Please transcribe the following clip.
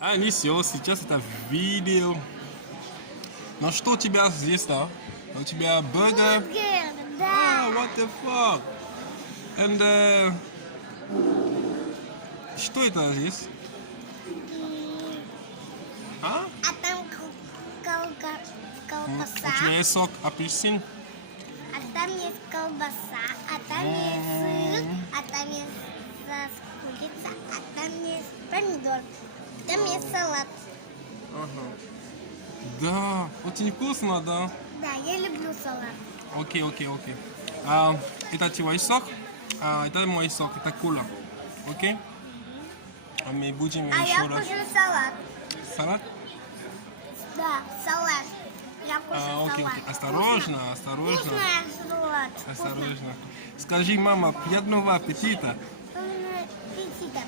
А, несет, сейчас это видео. Ну что у тебя здесь, да? У тебя бургер? Бургер, А, да. what the fuck? And, что это здесь? А? А там колбаса, У тебя есть сок апельсин? а там есть колбаса, а там есть сыр, а там есть курица, а там есть помидор, там есть салат. Ага. Да, очень вкусно, да? Да, я люблю салат. Окей. Это твой сок, это мой сок, это кола. Окей? А мы будем А еще я раз. кушаю салат. Салат? Да, салат. Я кушаю Окей. салат. Осторожно. Вкусная салат. Осторожно. Скажи, мама, приятного аппетита. Вкусная аппетита.